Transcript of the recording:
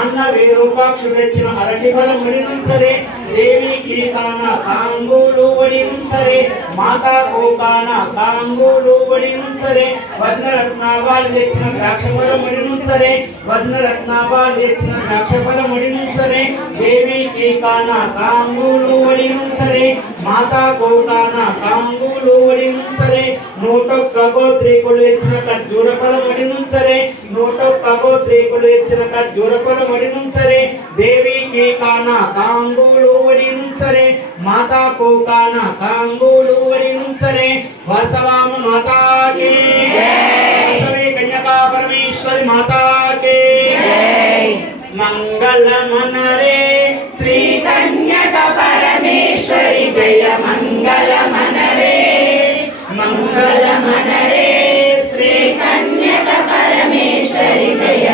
అన్న విరూపాక్షు తెచ్చిన అరటి ఫలముడి నుంచరే దేవికి కాన కాంగులు వడి నుంచరే మాతాకు కాన కాంగులు వడి నుంచరే వజ్రరత్నావాళి తెచ్చిన ద్రాక్ష ఫలముడి నుంచరే వజ్రరత్నావాళి తెచ్చిన ద్రాక్ష ఫలముడి నుంచరే దేవికి కాన కాంగులు వడి నుంచరే మాతాకు కాన కాంగులు వడి నుంచరే 101 గోత్రీకులు ఇచ్చిన ఖర్జూర ఫలముడి నుంచరే 101 గోత్రీకులు ఇచ్చిన ఖర్జూర ఫలముడి నుంచరే దేవికి కాన కాంగులు వడి నుంచరే మాతాకు కాన కాంగులు వడి నుంచరే వాసవామ మాతాకి వాసవి కన్యకా పరమేశ్వరి మాతాకి మంగళమనరే శ్రీ కన్యకా పరమేశ్వరి జయ మంగళమనరే మంగళమనరే శ్రీ కన్యకా పరమేశ్వరి జయ